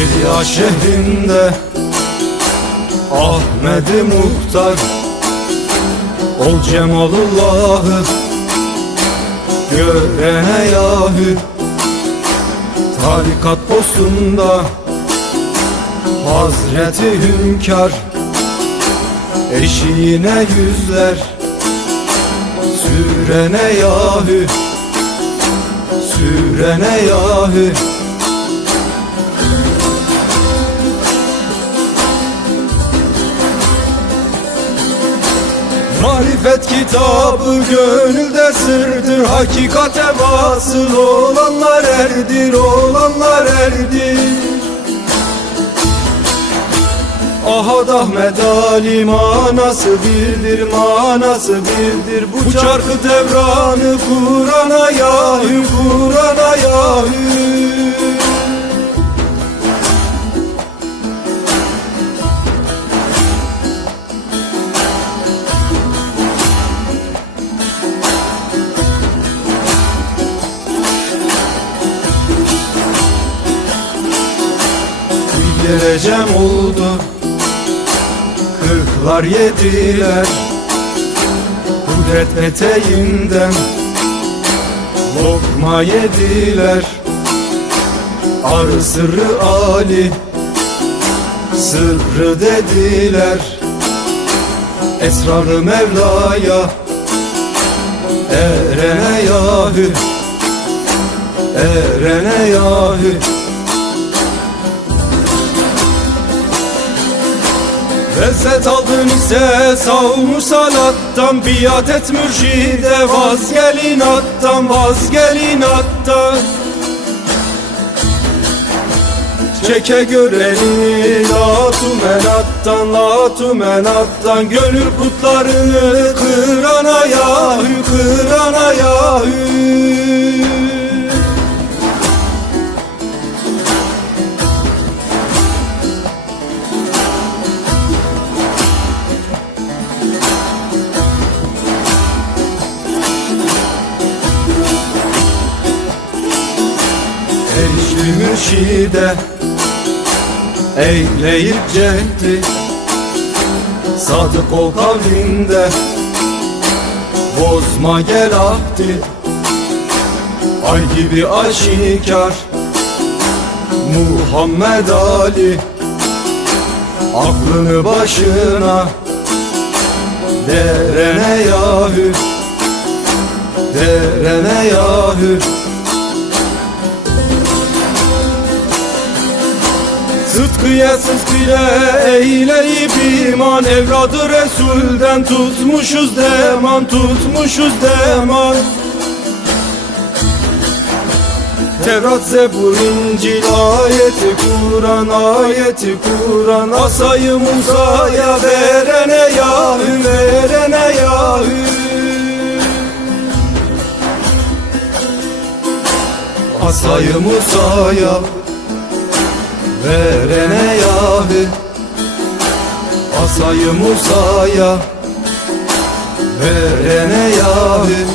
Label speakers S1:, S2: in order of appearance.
S1: Urfa şehrinde Ahmet-i Muhtar Ol Cemalullah'ı Görene yahü Tarikat postunda Hazreti Hünkar Eşiğine yüzler Sürene yahü Sürene yahü Marifet kitabı gönülde sırdır Hakikate vasıl olanlar erdir Olanlar erdir. Ahad Ahmet Ali manası birdir Manası birdir. Bu çarkı devranı Kur'an'a Kur'an'a Dillere cem oldu. Kırklar yediler. Kudret eteğinden Lokma yediler. Arı sırrı Ali Sırrı dediler. Esrarı Mevla'ya Erene yahü Erene yahü Lezzet aldın ise savmuş salattan. Biat et mürşide vazgelin attan Vazgelin attan. Çeke göreni latu menattan Latu menattan Gönül putlarını kırana yahü Kırana yahü Mürşide Eyleyip cehdi. Sadık ol kavlinde Bozma gel ahdi. Ay gibi aşikar Muhammed Ali. Aklını başına Derene yahü Derene yahü Sıtkıya sıtkıya eyleyip iman. Evladı Resul'den tutmuşuz deman Tutmuşuz deman. Tevrat, Zebur, İncil, ayeti Kur'an, ayeti Kur'an Asayı Musa'ya verene yahü, verene yahü Asayı Musa'ya verene yahü Asayı Musa'ya verene yahü